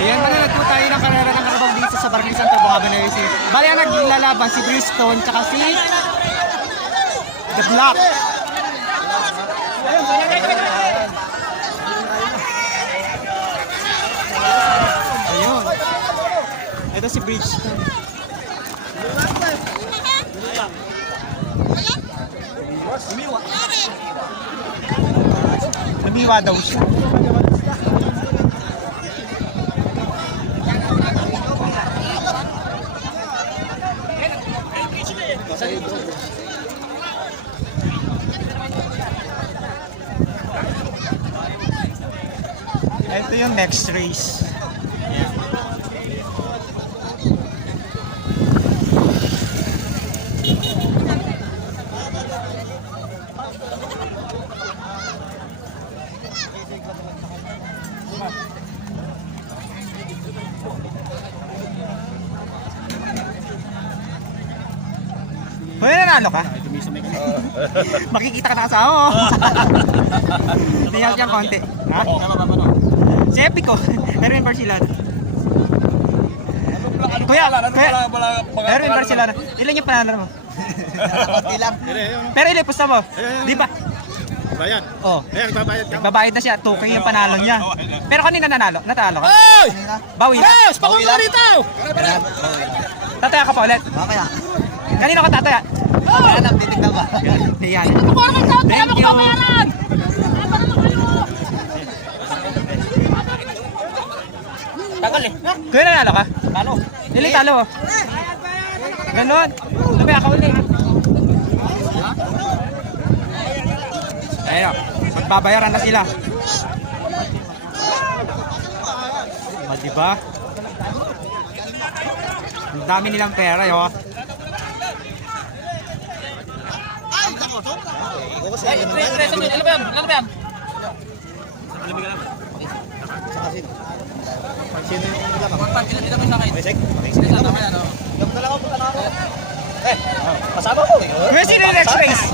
Ayan, manonood po tayo ng karera ng Carabao dito sa Barangay Santa Bungabon na City. Bali ang naglalaban si Bristol tsaka si The Black. Ayun. Ito si Bridgestone. Umiwa daw siya. Ito yung next race. Hoy, nanalo ka? Makikita ka na kasama mo. Tingnan siyang konti. Ha? Si Epico. Erwin Barcelona. Kuya, Erwin Barcelona. Ilan yung panalo mo? Konti lang. Pero ilan pusta mo? Di ba? Bayad. Oh. Ayan, babayad ka. Babayad na siya. 2K yung panalo niya. Pero kanina nanalo. Natalo ka? Hey! Bawi na. Yes! Pakulo na rito! Tataya ka pa ulit. Kaya. Kanino ka tataya? Hanap, titignan ba? Ayan. Thank you. Tagal eh. Kuya, nanalo ka? Talo. Ilan talo? Ganon. Tataya ka ulit. Ayun. Magbabayaran na sila. Diba? Ang dami nilang pera, yo. Kuya, sino yung next race?